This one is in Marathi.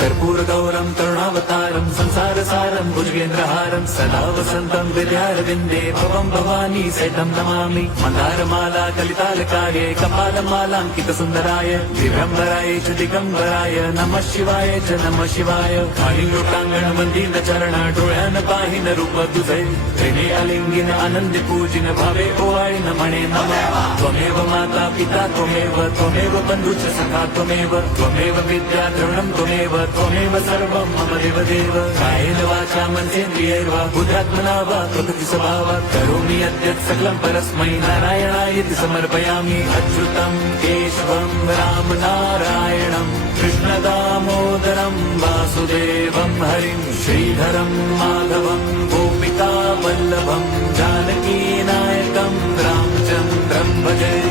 कर्पूरगौरं करुणावतारं संसारसारं भुजगेन्द्रहारं सदा वसन्तं विद्यारविन्दे भवं भवानी सहितं नमामि मन्दारमाला कलितालकाये कपालमालाङ्कितसुन्दराय दिगम्बराय च दिगम्बराय नमः शिवाय च नमः शिवाय कालिंगोटांगण चरण डोळ्यान पाहिन रूप तुझे त्रिने अलिंगिन आनंदी पूजिन भावे ओवाळीन म्हणे नमः त्वमेव माता पिता त्वमेव बंधुच सखा त्वमेव विद्या द्रवणं त्वमेव सर्वं मम देवदेव कायेन वाचा मनसेन्द्रियैर्वा बुद्ध्यात्मना वा प्रकृति स्वभावात् करोमि यद्यत् सकलं परस्मै नारायणायति समर्पयामि अच्युतं केशवं राम नारायणं कृष्णदामोदरं वासुदेवं हरिं श्रीधरं माधवं गोपिका वल्लभं जानकी नायकं रामचन्द्रं भजे।